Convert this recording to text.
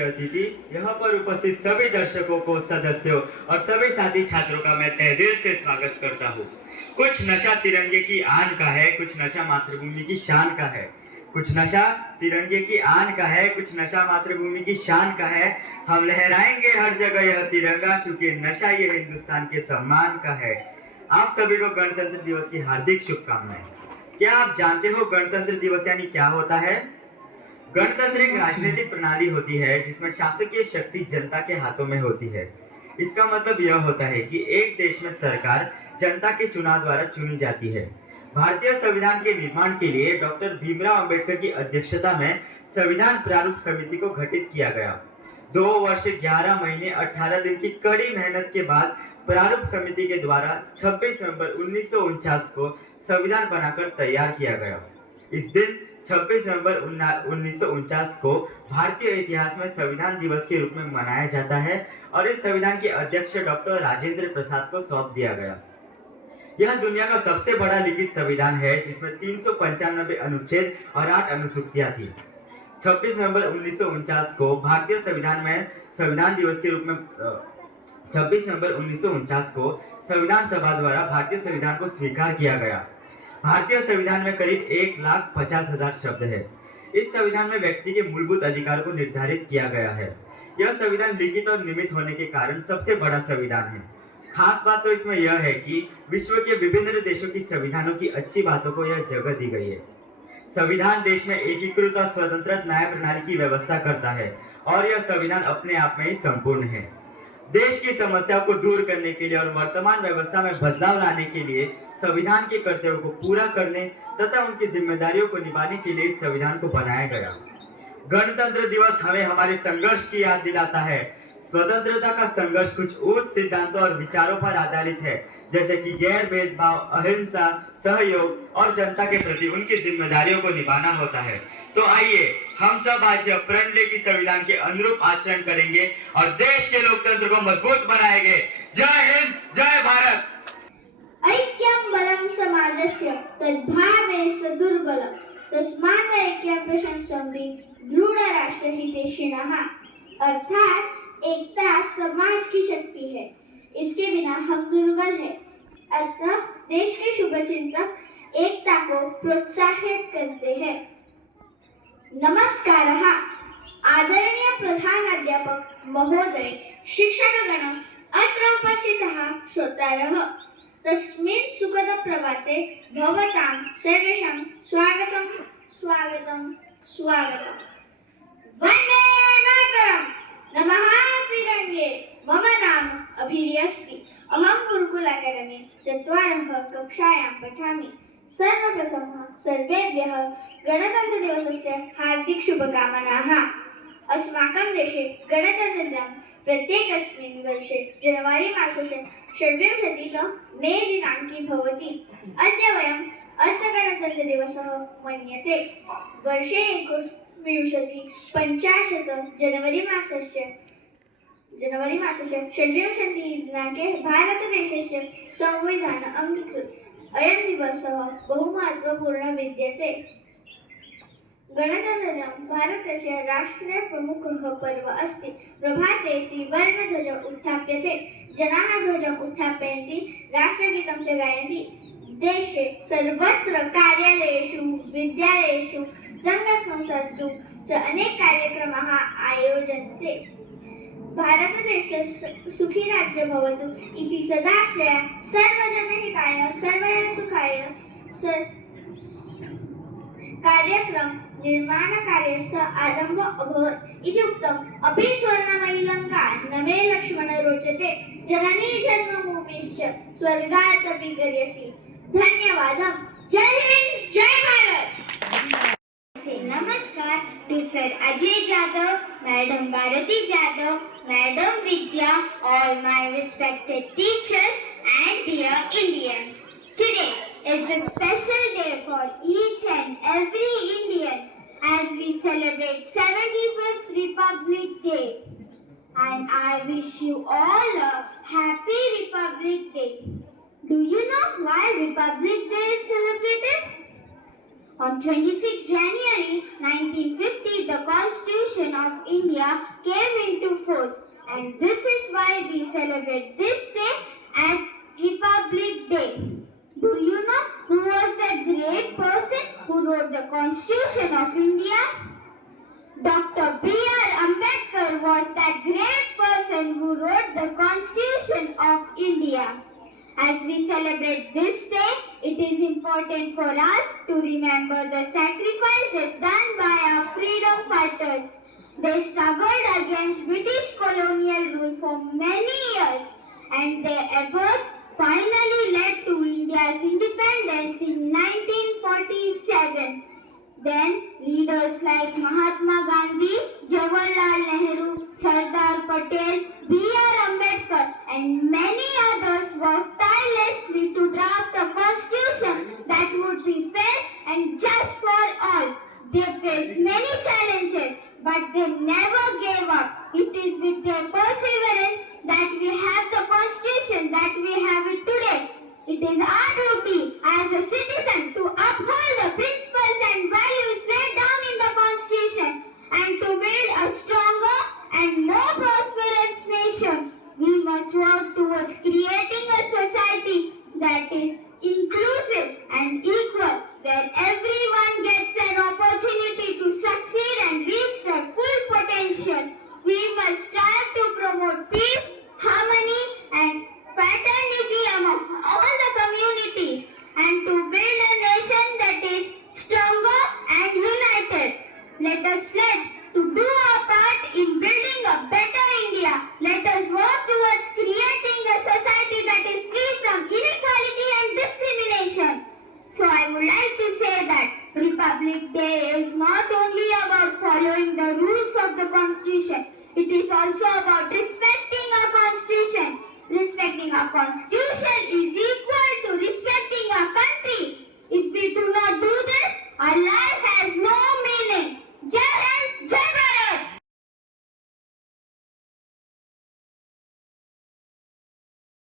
अतिथि, यहाँ पर उपस्थित सभी दर्शकों को, सदस्यों और सभी साथी छात्रों का मैं तहे दिल से स्वागत करता हूँ। कुछ नशा तिरंगे की आन का है, कुछ नशा मातृभूमि की शान का है। कुछ नशा तिरंगे की आन का है, कुछ नशा मातृभूमि की शान का है। हम लहराएंगे हर जगह यह तिरंगा, क्योंकि नशा ये हिंदुस्तान के सम्मान का है। आप सभी को गणतंत्र दिवस की हार्दिक शुभकामनाएं। क्या आप जानते हो गणतंत्र दिवस यानी क्या होता है? गणतंत्र एक राजनीतिक प्रणाली होती है जिसमें शासकीय शक्ति जनता के हाथों में होती है। इसका मतलब यह होता है कि एक देश में सरकार जनता के चुनाव द्वारा चुनी जाती है। भारतीय संविधान के निर्माण के लिए डॉक्टर भीमराव अंबेडकर की अध्यक्षता में संविधान प्रारूप समिति को गठित किया गया। 2 वर्ष 11 महीने 18 दिन की कड़ी मेहनत के बाद प्रारूप समिति के द्वारा 26 नवंबर 1949 को संविधान बनाकर तैयार किया गया। इस दिन 26 नवंबर 1949 को भारतीय इतिहास में संविधान दिवस के रूप में मनाया जाता है और इस संविधान के अध्यक्ष डॉक्टर राजेंद्र प्रसाद को सौंप दिया गया। यह दुनिया का सबसे बड़ा लिखित संविधान है जिसमें 395 अनुच्छेद और 8 अनुसूचियां थी। 26 नवंबर 1949 को भारतीय संविधान में संविधान दिवस के रूप में 26 नवंबर 1949 को संविधान सभा द्वारा भारतीय संविधान को स्वीकार किया गया। भारतीय संविधान में करीब 1,50,000 शब्द है। इस संविधान में व्यक्ति के मूलभूत अधिकार को निर्धारित किया गया है। यह संविधान लिखित और नियमित होने के कारण सबसे बड़ा संविधान है। खास बात तो इसमें यह है कि विश्व के विभिन्न देशों की संविधानों की अच्छी बातों को यह जगह दी गई है। संविधान देश में एकीकृत और स्वतंत्र न्याय प्रणाली की व्यवस्था करता है और यह संविधान अपने आप में ही संपूर्ण है। देश की समस्याओं को दूर करने के लिए और वर्तमान व्यवस्था में बदलाव लाने के लिए संविधान के कर्तव्यों को पूरा करने तथा उनकी जिम्मेदारियों को निभाने के लिए इस संविधान को बनाया गया। गणतंत्र दिवस हमें हमारे संघर्ष की याद दिलाता है। स्वतंत्रता का संघर्ष कुछ उच्च सिद्धांतों और विचारों पर आधारित है, जैसे कि गैर भेदभाव, अहिंसा, सहयोग और जनता के प्रति उनकी जिम्मेदारियों को निभाना होता है। तो आइए हम सब आज प्रण लेकर संविधान के अनुरूप आचरण करेंगे और देश के लोकतंत्र को मजबूत बनाएंगे। जय हिंद, जय भारत। ऐक्यं बलं समाजस्य तद्भावेन दुर्बलं तस्मात् ऐक्यं प्रशंसन्ति दृढराष्ट्रहितैषिणः। अर्थात एकता समाज की शक्ति है, इसके बिना हम दुर्बल हैं। अतः देश के शुभचिंतक एकता को प्रोत्साहित करते हैं। नमस्कारः। आदरणीय प्रधानाध्यापक महोदय, शिक्षकगण, अत्र उपस्थितः श्रोतारः, तस्मिन् सुखद प्रभाते भवतां सर्वेषां स्वागतं स्वागतं स्वागतम्। वन्दे मातरम्। नमः तिरंगे। मम नाम अभिरी अस्ति। अहं गुरुकुल अकादमी 4 कक्षायां पठामि। सर्वप्रथमः सर्वेभ्यः गणतन्त्रदिवसस्य हार्दिक शुभकामनाः। अस्माकं देशे गणतन्त्रदिनं प्रत्येकस्मिन् वर्षे जनवरी मासस्य 26 मे दिनाङ्के भवति। अद्य वयम् अर्थगणतन्त्रदिवसः मन्यते। वर्षे 1950 जनवरी मासस्य 26 दिनाङ्के भारतदेशस्य संविधान अङ्गीकृत। अयं दिवसः बहु महत्त्वपूर्णः विद्यते। गणतन्त्रदिनं भारतस्य राष्ट्रीय प्रमुखः पर्व अस्ति। प्रभाते त्रिवर्णध्वजः उत्थाप्यते, जनाः ध्वजम् उत्थापयन्ति, राष्ट्रगीतं च गायन्ति। देशे सर्वत्र कार्यालयेषु, विद्यालयेषु, संघसंस्थासु च अनेक कार्यक्रमाः आयोज्यन्ते। भारतदेशः सुखी राज्य भवतु इति सदाशय सर्वजनहिताय सर्वजनसुखाय कार्यक्रम निर्माणकार्यस्य आरम्भ अभवत् इति उक्तम्। अपि स्वर्णमयी लङ्का न मे लक्ष्मण रोचते, जननी जन्मभूमिश्च स्वर्गादपि गरीयसी। धन्यवाद। जय हिंद, जय भारत। नमस्कार to Sir Ajay Jadhav, Madam Bharati Jadhav, Madam Vidya, all my respected teachers and dear Indians. Today is a special day for each and every Indian as we celebrate 75th Republic Day. And I wish you all a happy Republic Day. Do you know why Republic Day is celebrated? On 26 January 1950, the Constitution of India came into force, and this is why we celebrate this day as Republic Day. Do you know who was that great person who wrote the Constitution of India? Dr. B.R. Ambedkar was that great person who wrote the Constitution of India. As we celebrate this day, it is important for us to remember the sacrifices done by our freedom fighters. They struggled against British colonial rule for many years, and their efforts finally led to India's independence in 1947. Then, leaders like Mahatma Gandhi, Jawaharlal Nehru, Sardar Patel, B.R. Ambedkar, and many others worked tirelessly to draft a constitution that would be fair and just for all. They faced many challenges, but they never gave up. It is with their perseverance that we have the constitution that we have it today. It is our duty as a citizen to uphold the principles and values laid down in the Constitution and to build a stronger and more prosperous nation. We must work towards creating a society that is inclusive and equal, where everyone gets an opportunity to succeed and reach their full potential. We must strive to promote peace, harmony, and fraternity among all the communities, and to build a nation that is stronger and united. Let us pledge to do our part in building a better India. Let us work towards creating a society that is free from inequality and discrimination. So I would like to say that Republic Day is not only about following the rules of the Constitution, it is also about respecting our Constitution. Respecting our Constitution is equal